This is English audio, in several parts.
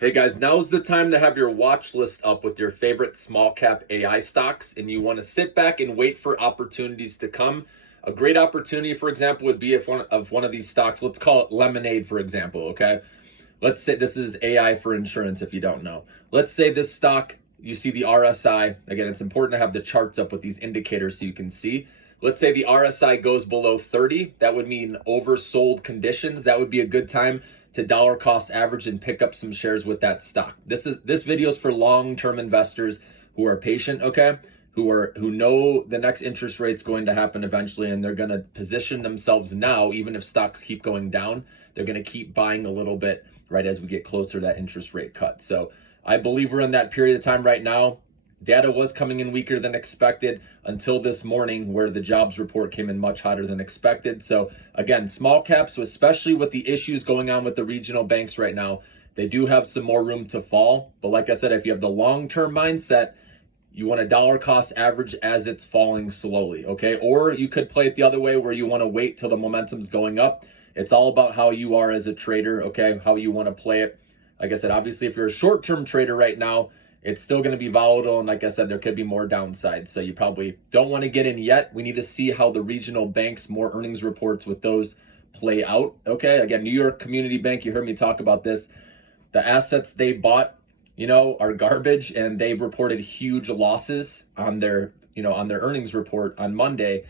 Hey guys, now's the time to have your watch list up with your favorite small cap AI stocks, and you want to sit back and wait for opportunities to come. A great opportunity, for example, would be if one of these stocks, let's call it Lemonade, for example, okay? Let's say this is AI for insurance if you don't know. Let's say this stock, you see the RSI. Again, it's important to have the charts up with these indicators so you can see. Let's say the RSI goes below 30. That would mean oversold conditions. That would be a good time to dollar cost average and pick up some shares with that stock. This video is for long-term investors who are patient, okay? Who know the next interest rate's going to happen eventually, and they're going to position themselves now. Even if stocks keep going down, they're going to keep buying a little bit right as we get closer to that interest rate cut. So I believe we're in that period of time right now. Data was coming in weaker than expected until this morning, where the jobs report came in much hotter than expected. So again, small caps, especially with the issues going on with the regional banks right now, they do have some more room to fall. But like I said, if you have the long-term mindset, you want a dollar cost average as it's falling slowly, okay? Or you could play it the other way where you want to wait till the momentum's going up. It's all about how you are as a trader, okay? How you want to play it. Like I said, obviously, if you're a short-term trader right now, it's still going to be volatile. And like I said, there could be more downside. So you probably don't want to get in yet. We need to see how the regional banks, more earnings reports with those play out. Okay. Again, New York Community Bank, you heard me talk about this. The assets they bought, are garbage, and they reported huge losses on their earnings report on Monday.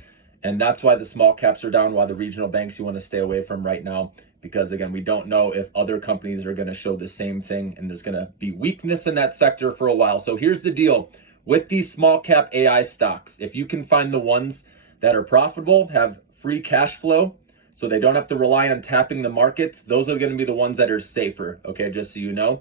And that's why the small caps are down, why the regional banks you want to stay away from right now. Because again, we don't know if other companies are going to show the same thing, and there's going to be weakness in that sector for a while. So here's the deal with these small cap AI stocks. If you can find the ones that are profitable, have free cash flow, so they don't have to rely on tapping the markets, those are going to be the ones that are safer, okay, just so you know.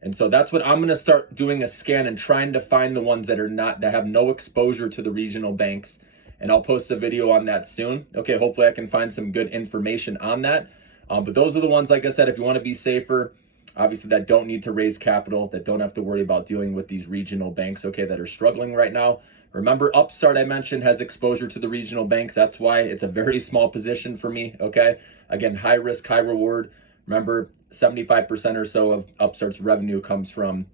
And so that's what I'm going to start doing, a scan and trying to find the ones that have no exposure to the regional banks. And I'll post a video on that soon. Okay, hopefully I can find some good information on that. But those are the ones, like I said, if you want to be safer, obviously, that don't need to raise capital, that don't have to worry about dealing with these regional banks, okay, that are struggling right now. Remember, Upstart, I mentioned, has exposure to the regional banks. That's why it's a very small position for me, okay? Again, high risk, high reward. Remember, 75% or so of Upstart's revenue comes from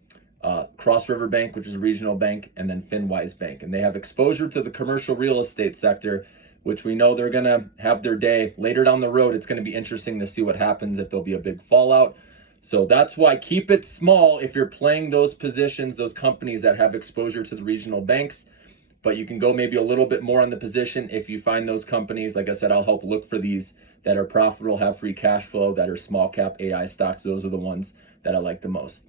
Cross River Bank, which is a regional bank, and then FinWise Bank. And they have exposure to the commercial real estate sector, which we know they're going to have their day later down the road. It's going to be interesting to see what happens, if there'll be a big fallout. So that's why keep it small if you're playing those positions, those companies that have exposure to the regional banks. But you can go maybe a little bit more on the position if you find those companies. Like I said, I'll help look for these that are profitable, have free cash flow, that are small cap AI stocks. Those are the ones that I like the most.